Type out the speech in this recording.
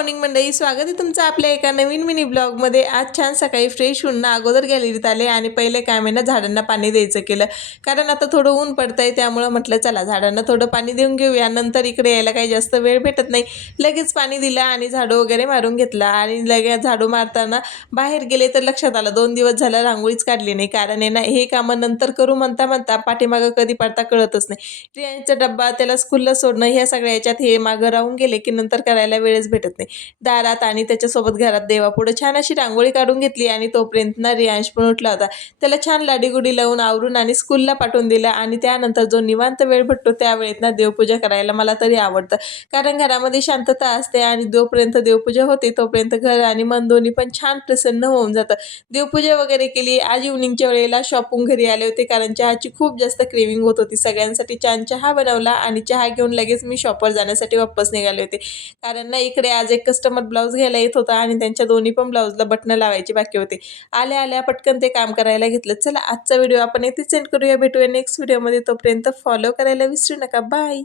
Morning मंडळी, स्वागत आहे तुमचं आपल्या एका नवीन मिनी ब्लॉगमध्ये। आज छान सकाळी फ्रेश होऊन ना अगोदर गॅलरीत आले आणि पहिले काय ना झाडांना पाणी द्यायचं केलं, कारण आता थोडं ऊन पडतंय त्यामुळे म्हटलं चला झाडांना थोडं पाणी देऊन घेऊया। नंतर इकडे यायला काही जास्त वेळ भेटत नाही, लगेच पाणी दिलं आणि झाडू वगैरे मारून घेतला। आणि लगेच झाडू मारताना बाहेर गेले तर लक्षात आलं 2 दिवस झालं रांगोळीच काढली नाही, कारण आहे ना हे कामं नंतर करू म्हणता म्हणता पाठीमागं कधी पडता कळतच नाही। रियांचा डब्बा, त्याला स्कूलला सोडणं, ह्या सगळ्या याच्यात हे मागं राहून गेले की नंतर करायला वेळच भेटत नाही। दारात आणि त्याच्यासोबत घरात देवापुढे छान अशी रांगोळी काढून घेतली आणि तोपर्यंत ना रियांश पण उठला होता। त्याला छान लाडीगुडी लावून आवरून आणि स्कूलला पाठवून दिलं। आणि त्यानंतर जो निवांत वेळ भेटतो त्या वेळेत ना देवपूजा करायला मला तरी आवडतं, कारण घरामध्ये शांतता असते आणि जोपर्यंत देवपूजा होते तोपर्यंत घर आणि मन दोन्ही पण छान प्रसन्न होऊन जातं। देवपूजा वगैरे केली। आज इव्हनिंगच्या वेळेला शॉपिंग घरी आले होते, कारण चहाची खूप जास्त क्रेविंग होत होती। सगळ्यांसाठी छान चहा बनवला आणि चहा घेऊन लगेच मी शॉपवर जाण्यासाठी वापस निघाले होते, कारण ना इकडे आज एक कस्टमर ब्लाऊज घ्यायला येत होता आणि त्यांच्या दोन्ही पण ब्लाऊजला बटणं लावायची बाकी होते। आल्या आल्या पटकन ते काम करायला घेतलं। चला आजचा व्हिडिओ आपण इथे सेंड करूया, भेटूया नेक्स्ट व्हिडिओमध्ये, तोपर्यंत फॉलो करायला विसरू नका। बाय।